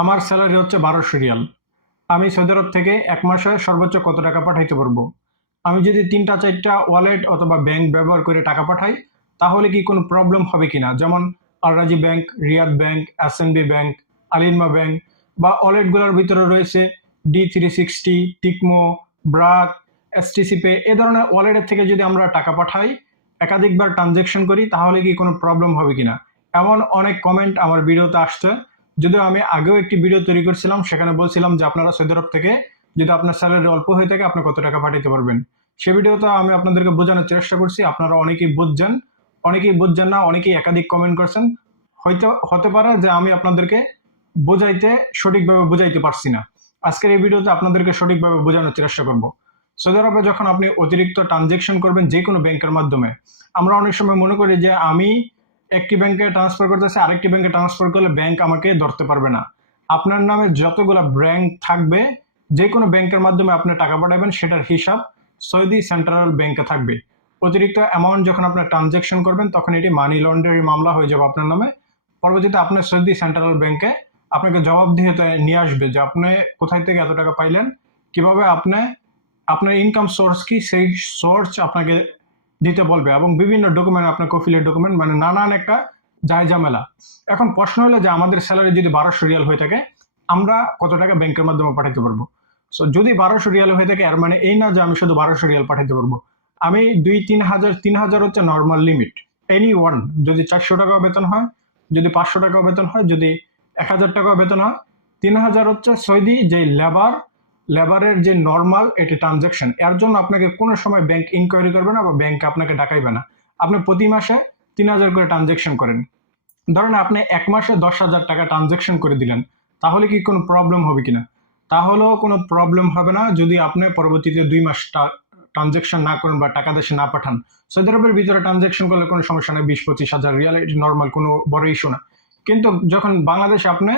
আমার স্যালারি হচ্ছে 1200 রিয়াল। আমি সৌদি আরব থেকে এক মাসে সর্বোচ্চ কত টাকা পাঠাইতে পারবো? আমি যদি 3টা 4টা ওয়ালেট অথবা ব্যাংক ব্যবহার করে টাকা পাঠাই, তাহলে কি কোনো প্রবলেম হবে কিনা? যেমন Al Rajhi bank, Riyad bank, SNB bank, Alinma bank বা ওয়ালেটগুলোর ভিতরে রয়েছে D360, টিকমো, ব্রাক, এসটিসি পে এ ধরনের ওয়ালেটের থেকে যদি আমরা টাকা পাঠাই, একাধিকবার ট্রানজ্যাকশন করি, তাহলে কি কোনো প্রবলেম হবে কিনা? এমন অনেক কমেন্ট আমার ভিডিওতে আসছে। যদিও আমি আগেও একটি ভিডিও তৈরি করছিলাম, সেখানে বলছিলাম যে আপনারা সৌদি আরব থেকে যদি আপনার স্যালারি অল্প হয়ে থাকে আপনি কত টাকা পাঠাতে পারবেন। সে ভিডিওতে আমি আপনাদেরকে বোঝানোর চেষ্টা করছি, আপনারা অনেকেই বুঝছেন না, অনেকেই একাধিক কমেন্ট করছেন। হয়তো হতে পারে যে আমি আপনাদেরকে সঠিকভাবে বুঝাইতে পারছি না। আজকের এই ভিডিওতে আপনাদেরকে সঠিকভাবে বোঝানোর চেষ্টা করব। সৌদি আরবে যখন আপনি অতিরিক্ত ট্রানজেকশন করবেন যে কোনো ব্যাংকের মাধ্যমে, আমরা অনেক সময় মনে করি যে আমি একটি ব্যাংকে ট্রান্সফার করতেছি, আরেকটি ব্যাংকে ট্রান্সফার করলে ব্যাংক আমাকে ধরতে পারবে না। আপনার নামে যতগুলো ব্যাংক থাকবে, যে কোনো ব্যাংকের মাধ্যমে আপনি টাকা পাঠাবেন, সেটার হিসাব সৌদি সেন্ট্রাল ব্যাংকে থাকবে। অতিরিক্ত অ্যামাউন্ট যখন আপনার ট্রানজেকশন করবেন, তখন এটি মানি লন্ডারিং মামলা হয়ে যাবে আপনার নামে। পরবর্তীতে আপনার সৌদি সেন্ট্রাল ব্যাংকে আপনাকে জবাবদিহিতে নিয়ে আসবে যে আপনি কোথায় থেকে এত টাকা পাইলেন, কিভাবে আপনার ইনকাম সোর্স কি, সেই সোর্স আপনাকে দিতে বলবে, এবং বিভিন্ন ডকুমেন্ট, আপনার কফিলের ডকুমেন্ট, মানে নানান একটা ঝামেলা। এখন প্রশ্ন হলো যে আমাদের স্যালারি যদি 1200 রিয়াল হয়ে থাকে, আমরা কত টাকা ব্যাংকের মাধ্যমে পাঠাতে পারবো? সো যদি 1200 রিয়াল হয়ে থাকে, এর মানে এই না যে আমি শুধু 1200 রিয়াল পাঠাতে পারবো। আমি 2-3 হাজার হচ্ছে নর্মাল লিমিট। এনি ওয়ান, যদি 400 টাকাও বেতন হয়, যদি 500 টাকাও বেতন হয়, যদি 1000 টাকাও বেতন হয়, 3000 হচ্ছে সৌদি যে লেবারের যে নর্মাল এটি ট্রানজাকশন। এর জন্য আপনাকে কোনো সময় ব্যাংক ইনকোয়ারি করবে না বা ব্যাংক আপনাকে ডাকাইবে না। আপনি প্রতি মাসে 3000 করে ট্রানজাকশন করেন। ধরেন আপনি এক মাসে 10,000 টাকা ট্রানজাকশন করে দিলেন, তাহলে কি কোনো প্রবলেম হবে কিনা? তাহলেও কোনো প্রবলেম হবে না যদি আপনি পরবর্তীতে 2 মাস ট্রানজাকশন না করেন বা টাকা দেশে না পাঠান। সৌদি আরবের ভিতরে ট্রানজাকশন করলে কোনো সমস্যা নেই, 20-25 হাজার রিয়াল, এটি নর্মাল, কোনো বড় ইস্যু না। কিন্তু যখন বাংলাদেশে আপনি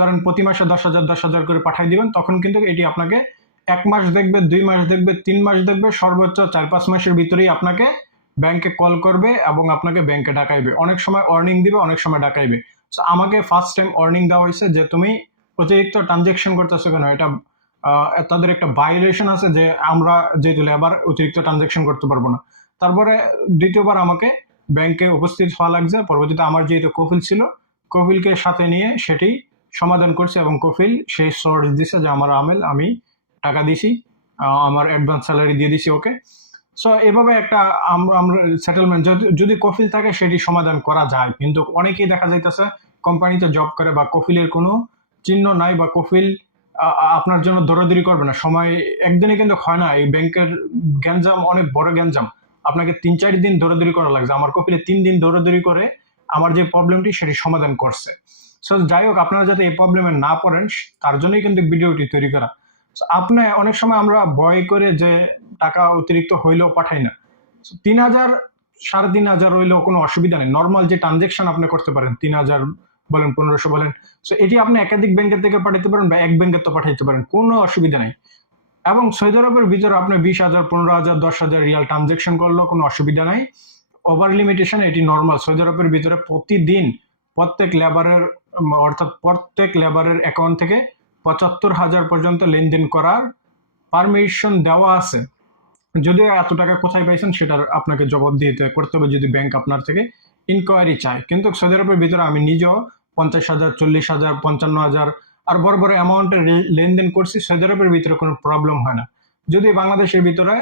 ধরেন প্রতি মাসে 10,000 করে পাঠিয়ে দিবেন, তখন কিন্তু এটি আপনাকে 1 মাস দেখবে, 2 মাস দেখবে, 3 মাস দেখবে, সর্বোচ্চ 4-5 মাসের ভিতরেই আপনাকে ব্যাংকে কল করবে এবং আপনাকে ব্যাংকে ডাকাইবে। অনেক সময় ওয়ার্নিং দিবে, অনেক সময় ডাকাইবে। সো আমাকে ফার্স্ট টাইম ওয়ার্নিং দেওয়া হয়েছে যে তুমি অতিরিক্ত ট্রানজেকশন করতেছো কেন, এটা তাদের একটা ভায়োলেশন আছে যে আমরা যেহেতু লেবার অতিরিক্ত ট্রানজেকশন করতে পারবো না। তারপরে দ্বিতীয়বার আমাকে ব্যাংকে উপস্থিত হওয়া লাগছে। পরবর্তীতে আমার যেহেতু কফিল ছিল, কফিলকে সাথে নিয়ে সেটি সমাধান করছে, এবং কফিল সেই সোর্স দিছে যে আমার আমি টাকা দিছি, আমার অ্যাডভান্স স্যালারি দিয়ে দিছি ওকে। সো এভাবে একটা আমরা সেটেলমেন্ট, যদি কফিল থাকে সেটি সমাধান করা যায়। কিন্তু অনেকেই দেখা যাইতেছে কোম্পানিতে জব করে বা কফিলের কোনো চিহ্ন নাই, বা কফিল আপনার জন্য দৌড়াদৌড়ি করবে না। সময় একদিনে কিন্তু হয় না। এই ব্যাংকের গ্যাঞ্জাম অনেক বড় গ্যাঞ্জাম, আপনাকে 3-4 দিন দৌড়াদৌড়ি করা লাগছে। আমার কফিলে 3 দিন দৌড়াদৌড়ি করে আমার যে প্রবলেমটি সেটি সমাধান করছে। সো যাই হোক, আপনারা যাতে এই প্রবলেমে না পড়েন, তার জন্যই কিন্তু ভিডিওটি তৈরি করা। আপনি অনেক সময় আমরা ভয় করে যে টাকা অতিরিক্ত হইলেও পাঠাই না। 3,000, 3,500 হইলেও কোনো অসুবিধা নেই। নর্মাল যে ট্রানজেকশন আপনি করতে পারেন, 3,000 বলেন, 1500 বলেন, সো এটি আপনি একাধিক ব্যাংকের থেকে পাঠাতে পারেন বা এক ব্যাংকের তো পাঠাইতে পারেন, কোনো অসুবিধা নেই। এবং সৌদি আরবের ভিতরে আপনি 20,000, 15,000, 10,000 রিয়াল ট্রানজেকশন করলেও কোনো অসুবিধা নাই। ওভার লিমিটেশন এটি নর্মাল। সৌদি আরবের ভিতরে প্রতিদিন প্রত্যেক লেবারের অ্যাকাউন্ট থেকে 75,000 পর্যন্ত লেনদেন করার পারমিশন দেওয়া আছে। যদিও এত টাকা কোথায় পাইছেন সেটার আপনাকে জবাবদিহিতে করতে হবে যদি ব্যাংক আপনার থেকে ইনকোয়ারি চায়। কিন্তু সৌদি আরবের ভিতরে আমি নিজেও 50,000, 40,000, 55,000 আর বড় বড় অ্যামাউন্টের লেনদেন করছি। সৌদি আরবের ভিতরে কোনো প্রবলেম হয় না। যদি বাংলাদেশের ভিতরে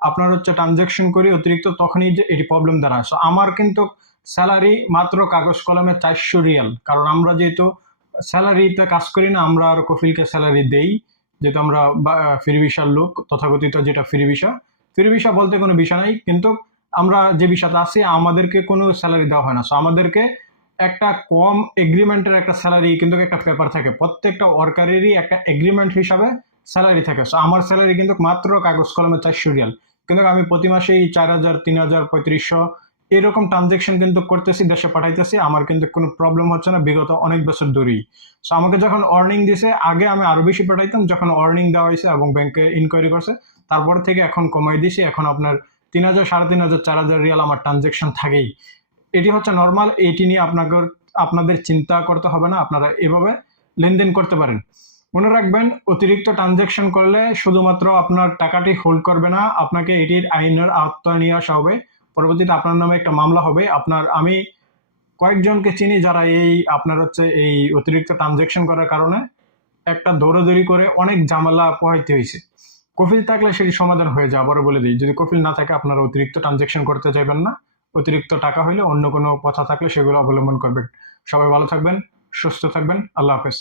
আপনার হচ্ছে ট্রানজাকশন করি অতিরিক্ত, তখনই যে এটি প্রবলেম দাঁড়ায়। সো আমার কিন্তু স্যালারি মাত্র কাগজ কলমে 400 রিয়াল, কারণ আমরা যেহেতু স্যালারিতে কাজ করি না, আমরা আর কফিলকে স্যালারি দেই, যেহেতু আমরা ফ্রি ভিসার লোক, তথাকথিত যেটা ফ্রি ভিসা বলতে কোনো বিষয় নাই। কিন্তু আমরা যে ভিসাতে আছি আমাদেরকে কোনো স্যালারি দেওয়া হয় না। সো আমাদেরকে একটা কম এগ্রিমেন্টের একটা স্যালারি, কিন্তু একটা পেপার থাকে, প্রত্যেকটা ওয়ার্কারেরই একটা এগ্রিমেন্ট হিসাবে স্যালারি থাকে। সো আমার স্যালারি কিন্তু মাত্র কাগজ কলমে 400 রিয়াল, কিন্তু আমি প্রতি মাসেই 4,000, 3,000, 3500 এরকম ট্রানজেকশন কিন্তু করতেছি, দেশে পাঠাইতেছি। আমার কিন্তু কোনো প্রবলেম হচ্ছে না বিগত অনেক বছর ধরেই। সো আমাকে যখন ওয়ার্নিং দিছে, আগে আমি আরো বেশি পাঠাইতাম, যখন ওয়ার্নিং দেওয়া হয়েছে এবং ব্যাংকে ইনকোয়ারি করছে, তারপর থেকে এখন কমাই দিছি। এখন আপনার 3,000, 3,500, 4,000 রিয়াল আমার ট্রানজেকশন থাকেই। এটি হচ্ছে নর্মাল। এটি নিয়ে আপনাদের চিন্তা করতে হবে না। আপনারা এভাবে লেনদেন করতে পারেন। মনে রাখবেন, অতিরিক্ত ট্রানজ্যাকশন করলে শুধুমাত্র আপনার টাকাটি হোল্ড করবে না, আপনাকে এটির আইনের আওতায় নিয়ে আসা হবে। পরবর্তীতে আপনার নামে একটা মামলা হবে। আমি কয়েকজনকে চিনি যারা এই অতিরিক্ত ট্রানজ্যাকশন করার কারণে একটা দৌড়াদৌড়ি করে অনেক ঝামেলা পোহাইতে হয়েছে। কফিল থাকলে সেটি সমাধান হয়ে যায়। আবারও বলে দিই, যদি কফিল না থাকে আপনারা অতিরিক্ত ট্রানজ্যাকশন করতে চাইবেন না। অতিরিক্ত টাকা হইলে অন্য কোনো কথা থাকলে সেগুলো অবলম্বন করবেন। সবাই ভালো থাকবেন, সুস্থ থাকবেন। আল্লাহ হাফেজ।